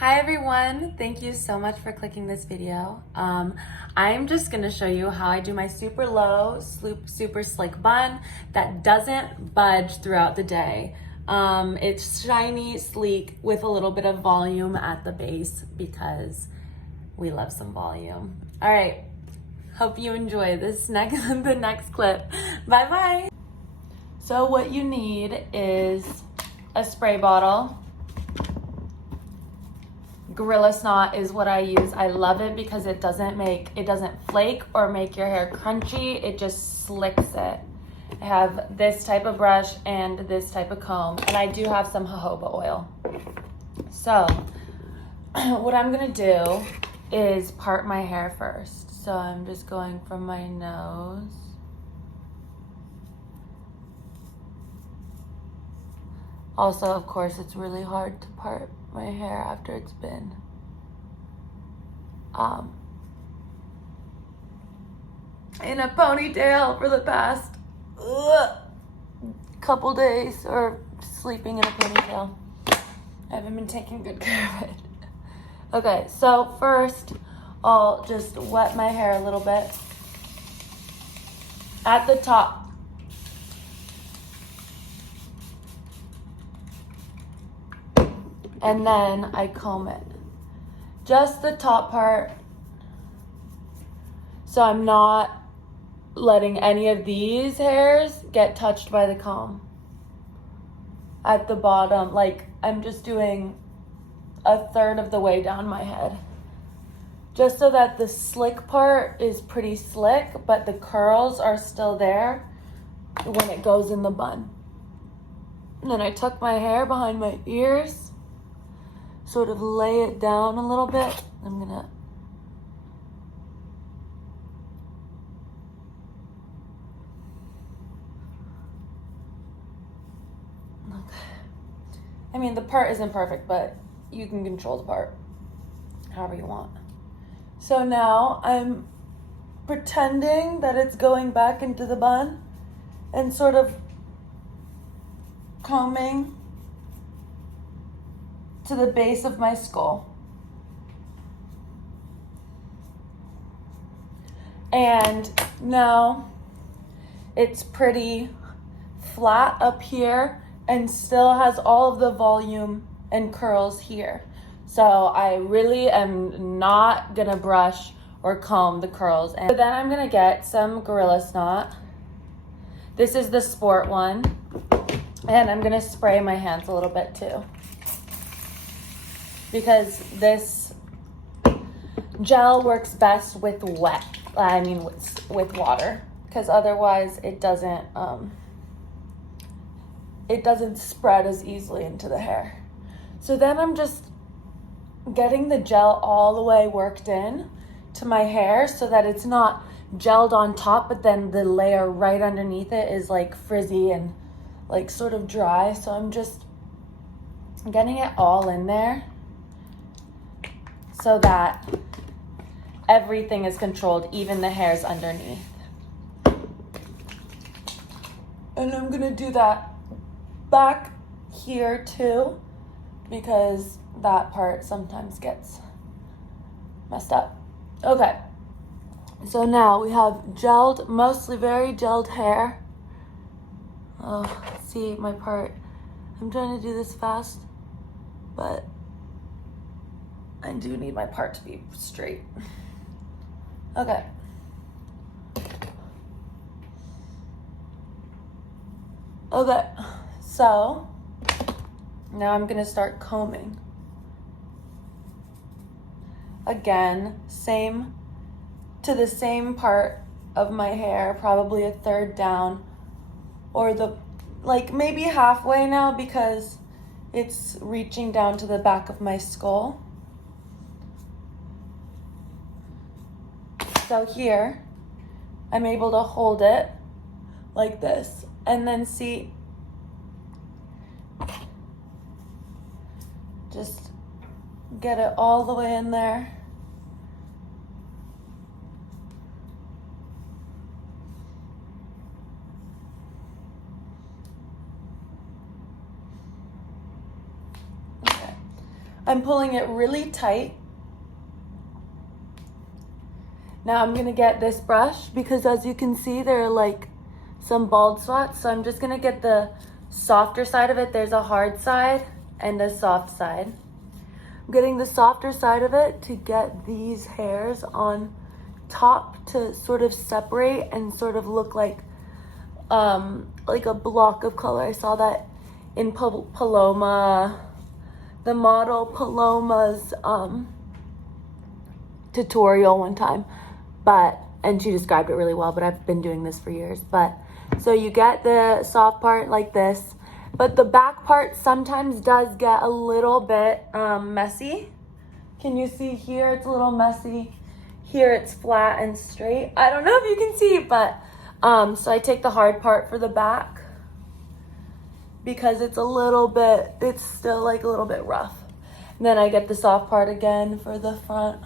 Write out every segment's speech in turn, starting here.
Hi everyone, thank you so much for clicking this video. I'm just gonna show you how I do my super low, super slick bun that doesn't budge throughout the day. It's shiny, sleek, with a little bit of volume at the base because we love some volume. All right, hope you enjoy the next clip. Bye bye. So what you need is a spray bottle. Gorilla Snot is what I use. I love it because it doesn't flake or make your hair crunchy. It just slicks it. I have this type of brush and this type of comb, and I do have some jojoba oil. So what I'm gonna do is part my hair first. So I'm just going from my nose also, of course, it's really hard to part my hair after it's been in a ponytail for the past couple days, or sleeping in a ponytail. I haven't been taking good care of it. Okay, so first I'll just wet my hair a little bit at the top. And then I comb it. Just the top part. So I'm not letting any of these hairs get touched by the comb. At the bottom, like I'm just doing a third of the way down my head. Just so that the slick part is pretty slick, but the curls are still there when it goes in the bun. And then I tuck my hair behind my ears. Sort of lay it down a little bit. I'm gonna I mean, the part isn't perfect, but you can control the part however you want. So now I'm pretending that it's going back into the bun and sort of combing to the base of my skull. And now it's pretty flat up here and still has all of the volume and curls here. So I really am not gonna brush or comb the curls. And then I'm gonna get some Gorilla Snot. This is the sport one. And I'm gonna spray my hands a little bit too, because this gel works best with with water, because otherwise it doesn't spread as easily into the hair. So then I'm just getting the gel all the way worked in to my hair so that it's not gelled on top, but then the layer right underneath it is like frizzy and like sort of dry. So I'm just getting it all in there so that everything is controlled, even the hairs underneath. And I'm gonna do that back here too, because that part sometimes gets messed up. Okay, so now we have gelled, mostly very gelled hair. Oh, see my part. I'm trying to do this fast, but I do need my part to be straight. Okay. Okay, so now I'm gonna start combing. Again, to the same part of my hair, probably a third down, or maybe halfway now, because it's reaching down to the back of my skull. So here, I'm able to hold it like this, and then see, just get it all the way in there. I'm pulling it really tight. Now I'm gonna get this brush because as you can see, there are like some bald spots. So I'm just gonna get the softer side of it. There's a hard side and a soft side. I'm getting the softer side of it to get these hairs on top to sort of separate and sort of look like a block of color. I saw that in Paloma, the model Paloma's tutorial one time, and she described it really well, but I've been doing this for years. But so you get the soft part like this, but the back part sometimes does get a little bit messy. Can you see here? It's a little messy. Here it's flat and straight. I don't know if you can see, but so I take the hard part for the back because it's still like a little bit rough. And then I get the soft part again for the front.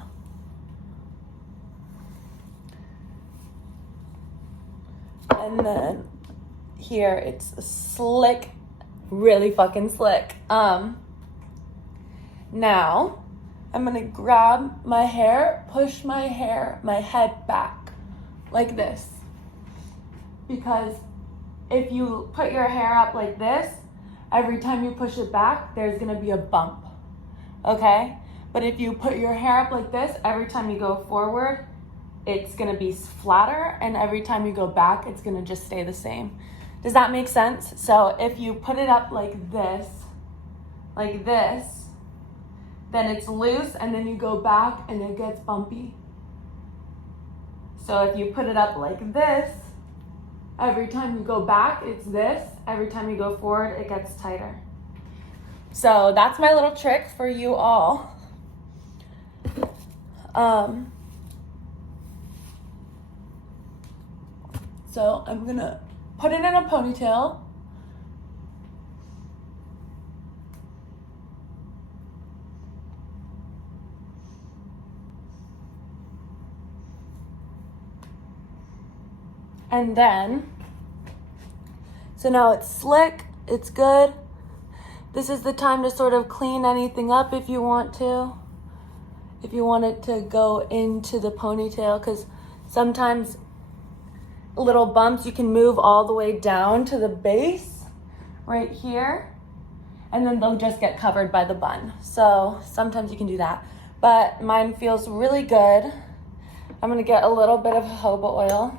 And then here it's slick, really fucking slick. Now I'm gonna grab my hair, push my head back like this. Because if you put your hair up like this, every time you push it back, there's gonna be a bump, okay? But if you put your hair up like this, every time you go forward, it's gonna be flatter, and every time you go back, it's gonna just stay the same. Does that make sense? So if you put it up like this, then it's loose, and then you go back and it gets bumpy. So if you put it up like this, every time you go back, it's this. Every time you go forward, it gets tighter. So that's my little trick for you all. So I'm gonna put it in a ponytail. And then, so now it's slick, it's good. This is the time to sort of clean anything up if you want to. If you want it to go into the ponytail, because sometimes little bumps, you can move all the way down to the base right here, and then they'll just get covered by the bun. So sometimes you can do that, but mine feels really good. I'm gonna get a little bit of jojoba oil.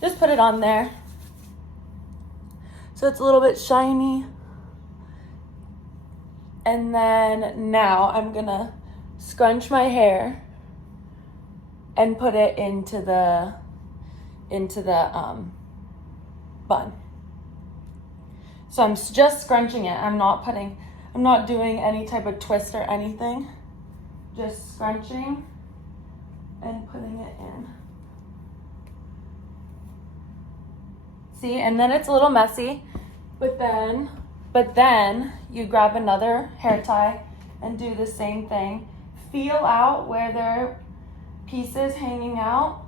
Just put it on there so it's a little bit shiny. And then now I'm gonna scrunch my hair and put it into the bun. So I'm just scrunching it. I'm not doing any type of twist or anything. Just scrunching and putting it in. See, and then it's a little messy, but then you grab another hair tie and do the same thing. Feel out where there are pieces hanging out,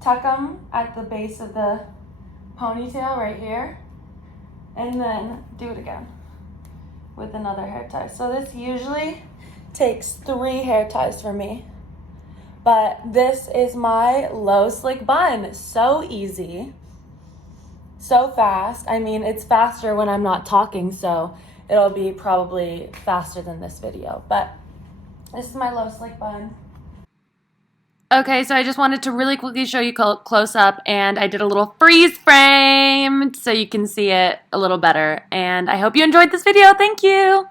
tuck them at the base of the ponytail right here, and then do it again with another hair tie. So this usually takes 3 hair ties for me, but this is my low slick bun. So easy. So fast. I mean, it's faster when I'm not talking, so it'll be probably faster than this video, but this is my low slick bun. Okay, so I just wanted to really quickly show you close up, and I did a little freeze frame so you can see it a little better, and I hope you enjoyed this video. Thank you.